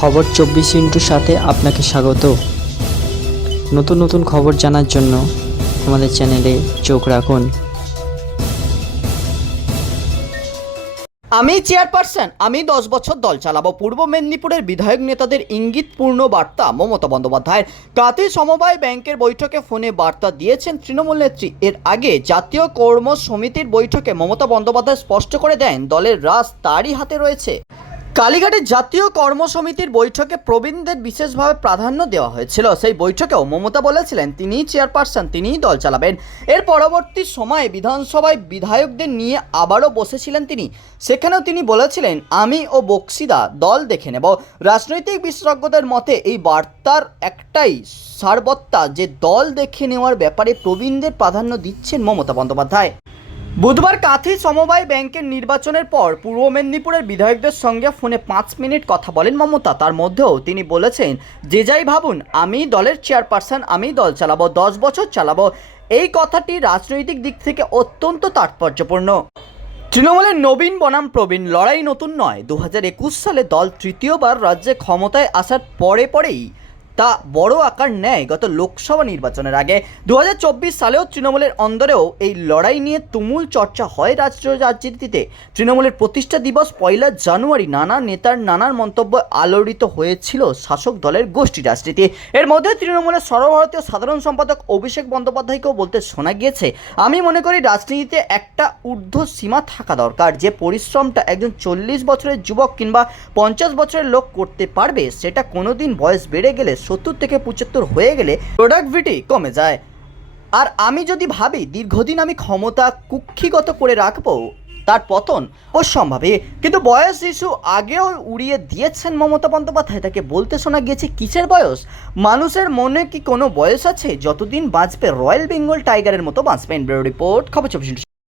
খবর চব্বিশ ইন্টুর সাথে আপনাকে স্বাগত। নতুন নতুন খবর জানার জন্য আমাদের চ্যানেলে চোখ রাখুন। আমি চেয়ারপারসন, আমি দশ বছর দল চালাবো। পূর্ব মেদিনীপুরের বিধায়ক নেতাদের ইঙ্গিতপূর্ণ বার্তা, মমতা বন্দ্যোপাধ্যায়ের। কাতে সমবায় ব্যাংকের বৈঠকে ফোনে বার্তা দিয়েছেন তৃণমূল নেত্রী। এর আগে জাতীয় কর্ম সমিতির বৈঠকে মমতা বন্দ্যোপাধ্যায় স্পষ্ট করে দেন, দলের রাস তারই হাতে রয়েছে। কালীঘাটের জাতীয় কর্ম সমিতির বৈঠকে প্রবীণদের বিশেষভাবে প্রাধান্য দেওয়া হয়েছিল। সেই বৈঠকেও মমতা বলেছিলেন, তিনিই চেয়ারপারসন, তিনিই দল চালাবেন। এর পরবর্তী সময়ে বিধানসভায় বিধায়কদের নিয়ে আবারও বসেছিলেন তিনি। সেখানেও তিনি বলেছিলেন, আমি ও বক্সিদা দল দেখে নেব। রাজনৈতিক বিশেষজ্ঞদের মতে, এই বার্তার একটাই সারবত্তা যে দল দেখে নেওয়ার ব্যাপারে প্রবীণদের প্রাধান্য দিচ্ছেন মমতা বন্দ্যোপাধ্যায়। বুধবার কাঁথি সমবায় ব্যাংকের নির্বাচনের পর পূর্ব মেদিনীপুরের বিধায়কদের সঙ্গে ফোনে পাঁচ মিনিট কথা বলেন মমতা। তার মধ্যেও তিনি বলেছেন, যে যাই ভাবুন, আমি দলের চেয়ারপারসন, আমি দল চালাবো, দশ বছর চালাবো। এই কথাটি রাজনৈতিক দিক থেকে অত্যন্ত তাৎপর্যপূর্ণ। তৃণমূলের নবীন বনাম প্রবীণ, লড়াই নতুন নয়। দু সালে দল তৃতীয়বার রাজ্যে ক্ষমতায় আসার পরে পরেই তা বড় আকার নেয় গত লোকসভা নির্বাচনের আগে। দু হাজার চব্বিশ সালেও তৃণমূলের অন্দরেও এই লড়াই নিয়ে তুমুল চর্চা হয় রাজ্য রাজনীতিতে তৃণমূলের প্রতিষ্ঠা দিবস পয়লা জানুয়ারি নানা নেতার নানান মন্তব্য আলোড়িত হয়েছিল শাসক দলের গোষ্ঠী রাজনীতি। এর মধ্যে তৃণমূলের সর্বভারতীয় সাধারণ সম্পাদক অভিষেক বন্দ্যোপাধ্যায়কেও বলতে শোনা গিয়েছে, আমি মনে করি রাজনীতিতে একটা ঊর্ধ্ব সীমা থাকা দরকার। যে পরিশ্রমটা একজন চল্লিশ বছরের যুবক কিংবা পঞ্চাশ বছরের লোক করতে পারবে, সেটা কোনোদিন বয়স বেড়ে গেলে সত্তর থেকে পঁচাত্তর হয়ে গেলে প্রোডাক্টিভিটি কমে যায়। আর আমি যদি ভাবি দীর্ঘদিন আমি ক্ষমতা কুক্ষিগত করে রাখব, তার পতন অসম্ভাবী কিন্তু বয়স শিশু আগেও উড়িয়ে দিয়েছেন মমতা বন্দ্যোপাধ্যায়, তাকে বলতে শোনা গিয়েছে কিসের বয়স? মানুষের মনে কি কোনো বয়স আছে? যতদিন বাঁচবে রয়্যাল বেঙ্গল টাইগারের মতো বাঁচবেন। রিপোর্ট, খবর চব্বিশ।